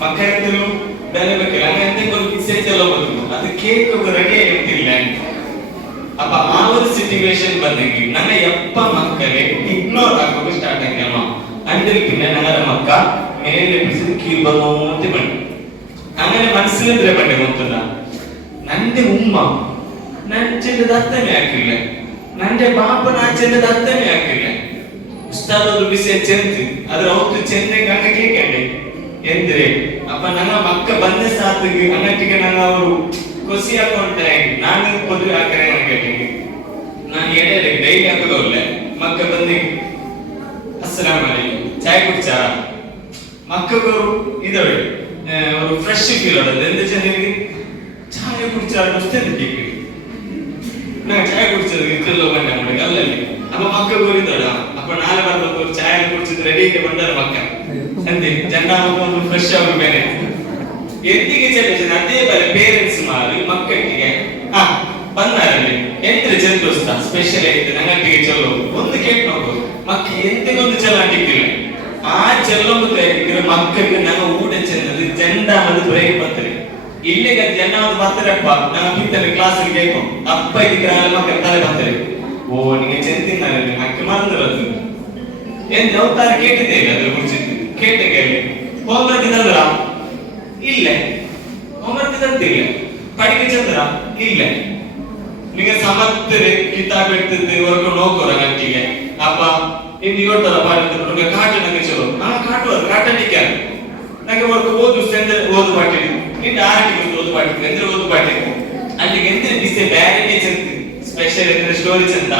ಮಕ್ಕಳು ಬೇರೆ ಬೇಕಿಲ್ಲ ಹಂಗಂತೆ ಒಂದು ಮೆಸೇಜ್ ಎಲ್ಲ ಬಂತು ಅದು ಕೇಕ್ ರೆಡಿ ಆಗಿರ್ತಿಲ್ಲ ಅಪ್ಪ ಆ ಒಂದು ಸಿಚುವೇಶನ್ ಬಂದಂಗೆ ನನ್ನ ಎಪ್ಪ ಮಕ್ಕಳೇ ಇಗ್ನೋರ್ ಆಗೋಕೆ ಸ್ಟಾರ್ಟ್ ಆಗ್ಯಾಮ ಅಂದ್ರೆ പിന്നെ ഞങ്ങളുടെ മക്ക മേലെ പിടിച്ചത് കീഴ്ബോത്തി പണി അങ്ങനെ മനസ്സിലെന്തേ പണി ಗೊತ್ತಲ್ಲ നന്റെ ഉമ്മ നഞ്ചന്റെ ദത്തമേ ആക്കില്ല നന്റെ ബാപ്പ നാച്ചന്റെ ദത്തമേ ആക്കില്ല ಉಸ್ತಾದವರು ವಿಷಯ ಚೆಂದು ಅದ್ರ ಅವತ್ತು ಚೆಂದಂಗೆ ಹಂಗ ಕೇಳ್ಕೊಂಡೆ ಎಂದ್ರೆ ಅಪ್ಪ ನನ್ನ ಮಕ್ಕ ಬಂದ ಸಾತಿಗೆ ಅನ್ನಟ್ಟಿಗೆ ನನ್ನ ಅವರು ಖುಷಿ ಹಾಕೊಂಡ್ರೆ ನಾನು ಕೊದ್ರೆ ಹಾಕರೆ ನನಗೆ ನಾನು ಎಡೆಯಲ್ಲಿ ಡೈಲಿ ಹಾಕೋದಲ್ಲ ಮಕ್ಕ ಬಂದು, ಅಸ್ಸಲಾಮ್ ಅಲೈಕುಂ ಚಾಯ್ ಕುಡ್ಚಾ? ಮಕ್ಕಳು ಇದಾವೆ. ಅವರು ಫ್ರೆಶ್ ಫೀಲ್ ಆಡೋದು. ಎಂದ ಜನರಿಗೆ ಚಾಯ್ ಕುಡ್ಚಾ ಅಷ್ಟೇ ಕೇಳಿ ನಾನು ಚಾಯ್ ಕುಡಿಸೋದು ಇದ್ದಲ್ಲ ಬಂದ ಅಲ್ಲಲ್ಲಿ. ಅಪ್ಪ ಮಕ್ಕ ಇದ್ದಾಳ ಅಪ್ಪ, ನಾಳೆ ಬಂದ ಚಾಯ್ ಕುಡಿಸಿದ್ರೆ ರೆಡಿಗೆ ಬಂದಾರ ಮಕ್ಕ. ಎಂದೆ ಜನ ಒಂದು ಫ್ರೆಶ್ ಅವರು ಬೇರೆ ಎಂತಿಗೆ ಚಲಿಸಿದ ಅದೇ ಬರ ಪೇರೆಂಟ್ಸ್ ಮಾಡಿ ಮಕ್ಕಳಿಗೆ ಹಾ ಬಂದಾರಲ್ಲಿ ಎಂತ ಜನದೋಸ್ತ ಸ್ಪೆಷಲ್ ಐತೆ ನಂಗಟ್ಟಿಗೆ ಚಲೋ ಒಂದು ಕೇಟ್ ನೋಡು ಮಕ್ಕ ಎಂತಿಗೊಂದು ಚಲ ಹಾಕಿದ್ದಿಲ್ಲ ಆ ಚಲೋ ಹಾಕಿದ್ರೆ ಮಕ್ಕಳಿಗೆ ನಂಗೆ ಊಟ ಚೆನ್ನದು ಜಂಡ ಅದು ಬ್ರೇಕ್ ಬರ್ತಾರೆ ಇಲ್ಲಿಗೆ ಜನ ಅದು ಬರ್ತಾರಪ್ಪ ನಾನು ಬಿತ್ತನೆ ಕ್ಲಾಸ್ ಬೇಕು. ಅಪ್ಪ ಇದ್ರೆ ಮಕ್ಕಳ ತಲೆ ಬರ್ತಾರೆ ಓ ನಿಮಗೆ ಚೆಂತಿದ್ದಾರೆ ಅಕ್ಕಿ ಮರಂದಿರೋದು. ಏನ್ ಜವಾಬ್ದಾರಿ ಕೇಟಿದೆ ಕೇಟ ಕೇಳಿ ಹೋಮ್ವರ್ಕ್ ಇದಂದ್ರ ಇಲ್ಲ ಹೋಮ್ವರ್ಕ್ ಇದಂತಿಲ್ಲ ಪಡಿಕೆ ಚಂದ್ರ ಇಲ್ಲ ನಿಮಗೆ ಸಮತ್ತರೆ ಕಿತಾಬ್ ಇಡ್ತಿದ್ದೆ ವರ್ಗ ನೋಕೋರ ಗಂಟಿಗೆ ಅಪ್ಪ ಇನ್ನು ಇವತ್ತರ ಪಾಡಿದ್ರೆ ನನಗೆ ಕಾಟ ನಂಗೆ ಚಲೋ ನಾ ಕಾಟುವ ಕಾಟ ನಿಕ್ಕೆ ನಂಗೆ ವರ್ಗ ಓದು ಚಂದ್ರ ಓದು ಪಾಟಿ ನಿಂದ ಆರಟಿಗೆ ಓದು ಪಾಟಿ ಅಂದ್ರೆ ಓದು ಪಾಟಿ ಅಲ್ಲಿಗೆ ಎಂತ ಬಿಸಿ ಬ್ಯಾರೆ ಚಂದ ಸ್ಪೆಷಲ್ ಅಂದ್ರೆ ಸ್ಟೋರಿ ಚಂದ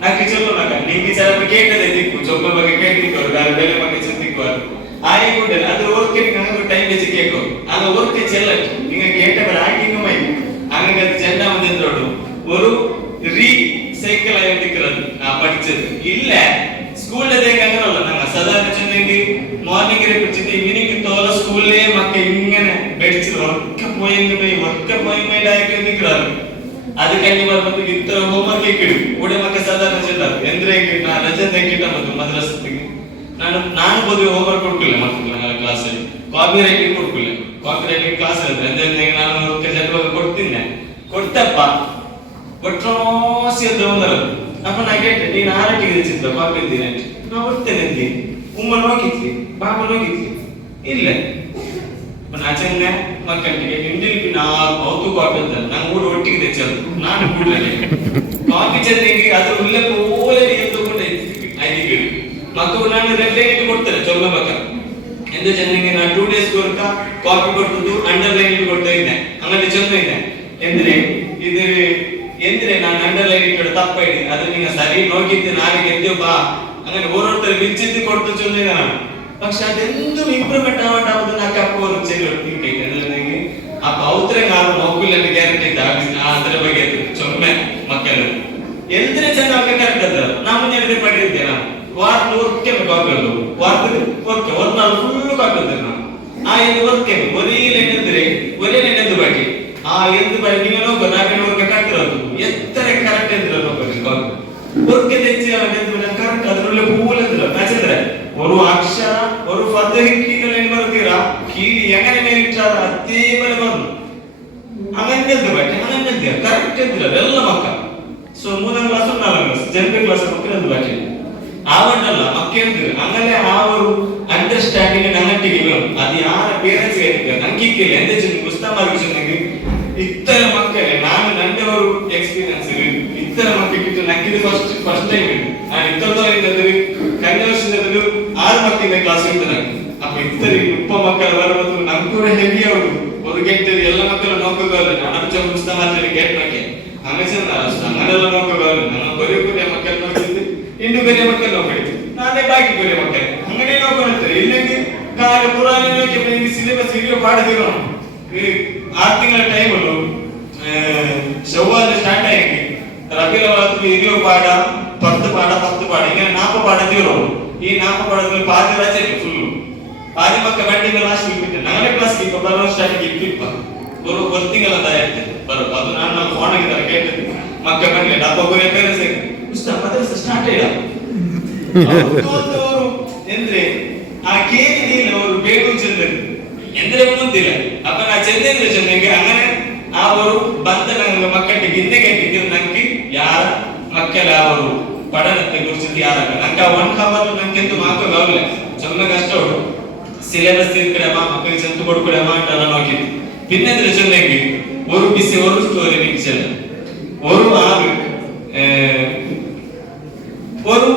నా కిచెన్లో నాకు అన్ని కిచెన్ కేక్ ಅದೇ ದಿಕ್ಕು ಜೊಬ್ಬ ಬಗ್ಗೆ ಕೇಕ್ ತಿಕ್ಕೋರು ದಾರ ಬೆಲೆ ಬಗ್ಗೆ ಚೆಂದ ತಿಕ್ಕೋರು ಆಯಿ ಗುಡ್ಡೆ ಅದು ಓಕೆ ನಿಂಗೆ ಟೈಮ್ ಬೇಸಿ ಕೇಕು ಅದು ಓಕೆ ಚೆಲ್ಲ ನಿಂಗೆ ಕೇಟವರ ಹಾಕಿಂಗ್ ಮೈ ಹಂಗ ಚೆಂದ ಬಂದಿದ್ದೋಡು ஒரு ரீசைக்கிள் ஆகிருக்கிறது நான் படிச்சது இல்ல ஸ்கூல்ல தேங்காங்க நாங்க சாதாரண சொன்னேங்க மார்னிங் ரெப்பிச்சது ஈவினிங் தோல ஸ்கூல்லே மக்க இங்கே படிச்சு ஒர்க்க போய் ஒர்க்க போய் மேல ஆகிருக்கிறாரு ಅದಕ್ಕಾಗಿ ಬಂದು ಇಂಥ ಹೋಮ್ವರ್ಕ್ ಇಕ್ಕಿಡು. ಉಡೆ ಮಕ್ಕ ಸದಾ ರಜೆ ಎಂದ್ರೆ ನಾ ರಜೆ ತೆಗಿಟ ಮತ್ತು ಮದ್ರಸ್ತಿಗೆ ನಾನು ನಾನು ಬದು ಹೋಮ್ವರ್ಕ್ ಕೊಡ್ಕೊಳ್ಳೆ ಮಕ್ಕಳು ಕ್ಲಾಸಲ್ಲಿ ಕಾಪಿ ರೈಟಿಂಗ್ ಕೊಡ್ಕೊಳ್ಳೆ ಕಾಪಿ ರೈಟಿಂಗ್ ಕ್ಲಾಸ್ ಇರುತ್ತೆ. ಅಂದ್ರೆ ನಾನು ಜನವಾಗ ಕೊಡ್ತೀನಿ ಕೊಡ್ತಪ್ಪ. ಕೊಟ್ರೋಸಿ ಅಂತ ಒಂದರ ಅಪ್ಪ, ನಾ ಕೇಳ್ತೆ ನೀನು ಆರಟ್ಟಿಗೆ ಚಿತ್ರ? ಕಾಪಿ ಇದ್ದೀನಿ ನಾ ಓದ್ತೇನೆ ಅಂತೀನಿ ಉಮ್ಮ ನೋಗಿದ್ವಿ ಬಾಬ ನೋಗಿದ್ವಿ ಇಲ್ಲ. ನಾಚನ್ನೆ ಮಕ್ಕಳಿಗೆ ಹಿಂಡಿಲ್ಪಿ ನಾ ಬೌತು ಕಾಟನ್ ನಂಗೆ ಊರು ಒಟ್ಟಿಗೆ ತೆಚ್ಚದು ನಾನು ಕೂಡಲೇ ಕಾಫಿ ಚಂದ್ರಿಗೆ ಅದ್ರ ಉಲ್ಲ ಓಲೆ ಎತ್ತುಕೊಂಡು ಐದಿಗೆ ಮತ್ತು ನಾನು ರೆಫ್ಲೆಕ್ಟ್ ಕೊಡ್ತಾರೆ ಚೊಲ್ಲ ಬಕ ಎಂದ ಚಂದ್ರಿಗೆ ನಾನು ಟೂ ಡೇಸ್ ಕೊಡ್ತ ಕಾಫಿ ಕೊಡ್ತದ್ದು ಅಂಡರ್ಲೈನ್ ಕೊಡ್ತಾ ಇದ್ದೆ ಆಮೇಲೆ ಚಂದ ಇದೆ ಎಂದ್ರೆ ಇದು ಎಂದ್ರೆ ನಾನು ಅಂಡರ್ಲೈನ್ ಇಟ್ಟು ತಪ್ಪ ಇದೆ ಅದು ನೀನು ಸರಿ ನೋಗಿದ್ದು ನಾಳೆಗೆ ಎದ್ದೇವು ಬಾ ಅಂದ್ರೆ ಓರೋರ್ತಾರೆ ಬಿಚ್ಚಿದ್ದು ಕೊಡ್ತು ಚಂದ ನಾನು പക്ഷെ അതെന്തും ഇമ്പ്രൂവ്മെന്റ് ആവാണ്ട് അവത് నాకు ಅಪ್ಪ ಅವರು ಚೆಲ್ಲು ನನಗೆ ಆ ಪೌತ್ರ ಕಾರು ಮಕ್ಕಳು ನನಗೆ ಗ್ಯಾರಂಟಿ ಇದ್ದ ಅದರ ಬಗ್ಗೆ ಚೊಮ್ಮೆ ಮಕ್ಕಳು ಎಂದ್ರೆ ಜನ ಬೇಕಾಗ್ತದ ನಾವು ನೆನಪು ಪಡೆದಿದ್ದೆ ನಾವು ವಾರ ನೂರಕ್ಕೆ ಕಾಕೋದು ವಾರದಲ್ಲಿ ಓಕೆ ಒಂದು ನಾವು ಫುಲ್ ಕಾಕೋದು ನಾವು ಆ ಎಂದು ಓಕೆ ಒರೇ ನೆನೆದ್ರೆ ಒರೇ ನೆನೆದು ಬಗ್ಗೆ ಆ ಎಂದು ಬಗ್ಗೆ ನೀವು ನೋಡ್ಬೋದು ನಾಲ್ಕು ನೂರಕ್ಕೆ ಕಟ್ಟಿರೋದು ಎತ್ತರ ಕರೆಕ್ಟ್ ಎಂದ್ರೆ ನೋಡ್ಬೋದು ಕಾಕೋದು ಒರ್ಕೆ ತೆಚ್ಚಿ ಅವನ ಕರೆಕ್ಟ್ ಅದರಲ್ಲೇ ಪೂಲ್ ಅಂದ್ರೆ ನಚಂದ್ರೆ ಒಂದು ಅಕ್ಷರ, ಒಂದು ಪದ ಹಿಟ್ಟಿನಲ್ಲಿ ಏನ್ ಬರ್ತೀರಾ ಕೀಲಿ ಹೆಂಗನೆ ಮೇಲೆ ಇಟ್ಟಾರ ಅತ್ತೇ ಮೇಲೆ ಬಂದು ಹಂಗಂತ ಹೇಳ್ತೀರ ಬಾಕಿ ಹಂಗಂತ ಹೇಳ್ತೀರ ಕರೆಕ್ಟ್ ಅಂತೀರ ಎಲ್ಲ ಮಕ್ಕಳು. ಸೊ ಮೂರನೇ ಕ್ಲಾಸ್ ನಾಲ್ಕು ಕ್ಲಾಸ್ ಜನರಿಗೆ ಕ್ಲಾಸ್ ಮಕ್ಕಳು ಅಂದ್ರೆ ಬಾಕಿ ಆವಂಟಲ್ಲ ಮಕ್ಕಳು ಅಂತೀರ ಹಂಗಲ್ಲ ಅವರು ಅಂಡರ್ಸ್ಟ್ಯಾಂಡಿಂಗ್ ನನ್ನಟ್ಟಿಗೆ ಅದು ಯಾರ ಪೇರೆಂಟ್ಸ್ ಹೇಳಿದ್ದೆ ನಂಗಿಕ್ಕಿಲ್ಲ ಎಂತ ಚಿನ್ನ ಪುಸ್ತಕ ಮಾರ್ಗ ಇತ್ತರ ಮಕ್ಕಳೇ, ನಾನು ನಂದವರು ಎಕ್ಸ್ಪೀರಿಯನ್ಸ್ ಇತ್ತರ ಮಕ್ಕಳಿಗೆ ನಂಗಿದ ಫಸ್ಟ್ ಫಸ್ಟ್ ಟೈಮ್ ನಾನು ಇತ್ತರದವರಿಂದ ಕನ್ನಡ ಆರು ಮಕ್ಕಳಿಂದ ಕ್ಲಾಸ್ ಇತ್ತು ನನಗೆ ಅಪ್ಪ ಇತ್ತರಿ ಉಪ್ಪ ಮಕ್ಕಳ ಬರುವುದು ಕೂಡ ಹೆವಿ ಅವರು. ಒಂದು ಗಂಟೆ ಎಲ್ಲ ಮಕ್ಕಳು ನೋಕೋಗಲ್ಲ ನಾನು ಚಂದ ಪುಸ್ತಕ ಮಾತ್ರ ಗೇಟ್ ನಕ್ಕೆ ಹಂಗ ಚಂದ ಅಷ್ಟ ಹಂಗನೆಲ್ಲ ನೋಕೋಗಲ್ಲ ನನ್ನ ಬರೀ ಕೊರಿಯ ಮಕ್ಕಳು ಇನ್ನು ಕೊರಿಯ ಮಕ್ಕಳು ನಾನೇ ಬಾಕಿ ಬೇರೆ ಮಕ್ಕಳು. ಹಂಗನೇ ನೋಡ್ಕೊಳ್ತಾರೆ ಇಲ್ಲಿಗೆ ಕಾಲ ಪುರಾಣ ಸಿಲೆಬಸ್ ಹಿರಿಯ ಪಾಡದಿರೋ ಆರು ತಿಂಗಳ ಟೈಮು ಶವ್ವಾದ ಸ್ಟಾರ್ಟ್ ಆಗಿ. ರಬಿಲ ವಾತು ಪಾಠ ಪತ್ತು ಪಾಡ ಪತ್ತು ಪಾಡ ಹಿಂಗೆ ನಾಲ್ಕು ಪಾಡ ತೀರೋ ಈ ನಾಮಕರಣದಲ್ಲಿ ಪಾದಿ ರಚನೆ ಫುಲ್ ಪಾದಿ ಪಕ್ಕ ಬಂಡಿಗೆ ಲಾಸ್ಟ್ ಕ್ಲಾಸ್ ಈಗ ಬರೋ ಸ್ಟಾರ್ಟಿಂಗ್ ಇಟ್ಟಿಪ್ಪ ಬರೋ ಒಂದು ತಿಂಗಳ ದಾಯಿರ್ತದೆ ಅದು ನಾನು ನಮ್ಮ ಫೋನಾಗಿದ್ದಾರೆ ಕೇಳ್ತೀನಿ ಮಕ್ಕ ಬಂಡ್ಲೆ ಡಬ್ಬ ಗೋರೆ ಪೇರೆಂಟ್ಸ್ ಇಷ್ಟ ಪದೇ ಸ್ಟಾರ್ಟ್ ಇಲ್ಲ ಎಂದ್ರೆ, ಆ ಕೇಳಿ ನೀನು ಅವರು ಬೇಗು ಚಂದ್ರ ಎಂದ್ರೆ ಮುಂದಿಲ್ಲ ಅಪ್ಪ, ನಾ ಚಂದೇಂದ್ರ ಚಂದ್ರಿಗೆ ಅಂಗನೆ ಅವರು ಬಂದ ನಂಗೆ ಮಕ್ಕಳಿಗೆ ಹಿಂದೆ ಕಟ್ಟಿದ್ದು ನಂಗೆ ಯಾರ ಮಕ್ಕಳ ಅವರು. ಪಡನತ್ತೆ ಗುರುಸಿದ್ದು ಯಾರಾಗ ನಂಗೆ ಒನ್ ಹವರ್ ನಂಗೆಂತ ಮಾತು ಬರಲ್ಲ ಚಂದಾಗ ಅಷ್ಟು ಸಿಲೆಬಸ್ ಇರ್ಕಡೆಮ ಮಕ್ಕಳಿಗೆ ಚಂತು ಕೊಡ್ಕೊಡಮ ಅಂತ ನಾನು ಹೋಗಿದ್ದೆ ಪಿನ್ನೆಂದ್ರೆ ಚೆನ್ನಗಿ ஒரு பிசி ஒரு ஸ்டோரி பிக்சர் ஒரு ஆறு ஒரு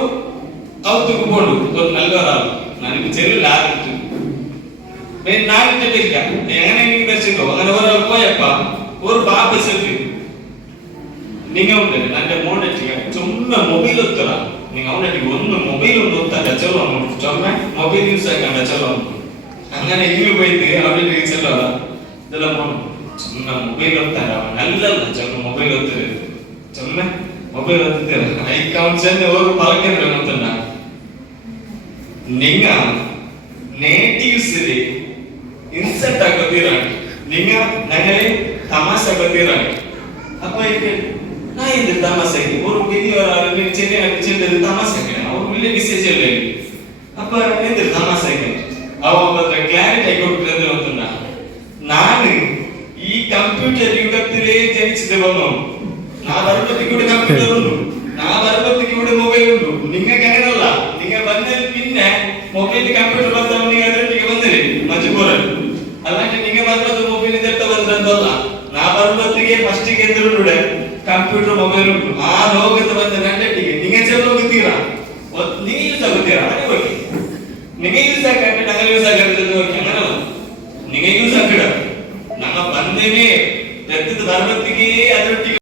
அவத்துக்கு போடு ஒரு நல்லவர் ஆள் நனக்கு செல்லில் ஆறு நாலு செல்லிருக்கா எங்கனே நீங்க பேசிக்கோ அங்கே ஒரு ஆள் போயப்பா ஒரு பாபு செல்லு நீங்க உண்டு நான் மூணு வச்சுக்கேன் ಸುಮ್ಮನೆ ಮೊಬೈಲ್ ಓದ್ತಾರ ನಿಂಗೆ ಅವನಿಗೆ ಒಂದು ಮೊಬೈಲ್ ಒಂದು ಓದ್ತಾಗ ಚಲೋ ಅನ್ಕೊಂಡು ಚೊಮ್ಮೆ ಮೊಬೈಲ್ ಯೂಸ್ ಆಗ ಚಲೋ ಅನ್ಕೊಂಡು ಹಂಗಾನೆ ಇಲ್ಲಿ ಬೈದು ಅವನಿಗೆ ಚಲೋ ಅಲ್ಲ ಇದೆಲ್ಲ ಸುಮ್ಮನೆ ಮೊಬೈಲ್ ಓದ್ತಾರ ಅವನಲ್ಲಲ್ಲ ಚೊಮ್ಮ ಮೊಬೈಲ್ ಓದ್ತಾರೆ ಚೊಮ್ಮೆ ಮೊಬೈಲ್ ಓದ್ತಿದ್ದೀರ ಐಕ್ ಅವ್ನ ಚಂದ ಹೋಗಿ ಪರಕೇಂದ್ರ ಅಂತನ್ನ ನಿಂಗ ನೇಟಿವ್ ಸಿರಿ ಇನ್ಸೆಟ್ ಆಗೋದಿರ ನಿಂಗ ನನಗೆ ತಮಾಷೆ ಬಂದಿರ ಅಪ್ಪ ಈಗ ನಾ ಇದ್ರೆ ತಮಾಷೆಗೆ. ಅವರು ಗಿರಿಯವರ ಚೆನ್ನೈ ಚೆನ್ನೈ ತಮಾಷೆಗೆ. ಅವರು ಇಲ್ಲಿ ಮೆಸೇಜ್ ಎಲ್ಲ ಅಪ್ಪ ಎಂದ್ರೆ ತಮಾಷೆಗೆ. ಅವ ಮಾತ್ರ ಕ್ಲಾರಿಟಿ ಕೊಟ್ಟಿರೋದು ಅಂತ ನಾನು ಈ ಕಂಪ್ಯೂಟರ್ ಯುಗತ್ತಿಲೇ ಜನಿಸಿದವನು ನಾ ಬರಬತ್ತಿ ಕೂಡ ಕಂಪ್ಯೂಟರ್ ಉಂಟು. ನಾ ಬರಬತ್ತಿ ಕೂಡ ಮೊಬೈಲ್ ಉಂಟು. ನಿಂಗೆ ಕನ್ನಡಲ್ಲ ನಿಂಗೆ ಬಂದಲ್ಲಿ ಪಿನ್ನೆ ಮೊಬೈಲ್ ಕಂಪ್ಯೂಟರ್ ಬಂದವನಿಗೆ ಅದರೊಟ್ಟಿಗೆ ಬಂದಿರಿ ಮಜಬೂರಲ್ಲಿ ಅಲ್ಲಾಂಟಿ ನಿಂಗೆ ಬರಬತ್ತು ಮೊಬೈಲ್ ಇದ್ದ ಬಂದ್ರದ್ದಲ್ಲ ನಾ ಬರಬತ್ತಿಗೆ ಫಸ್ಟಿಗೆ ಎದುರು ನೋಡೆ ಕಂಪ್ಯೂಟರ್ ಮೊಬೈಲ್ ಉಂಟು. ಆ ಲೋಕದ ಬಂದ ನನ್ನಟ್ಟಿಗೆ ನಿಮಗೆ ಚೆಲ್ಲ ಹೋಗುತ್ತೀರಾ ನೀವು ಯೂಸ್ ಆಗುತ್ತೀರಾ ಅದೇ ಹೋಗಿ. ನಿಮಗೆ ಯೂಸ್ ಆಗುತ್ತೆ ನಂಗೆ ಯೂಸ್ ಆಗಂటే ಹೋಗಿ. ಹಂಗನಲ್ಲ ನಿಮಗೆ ಯೂಸ್ ಆಗಿಡ ನಮ್ಮ ಬಂದೇನೆ ಎತ್ತಿದ ಬರುವತ್ತಿಗೆ ಅದರೊಟ್ಟಿಗೆ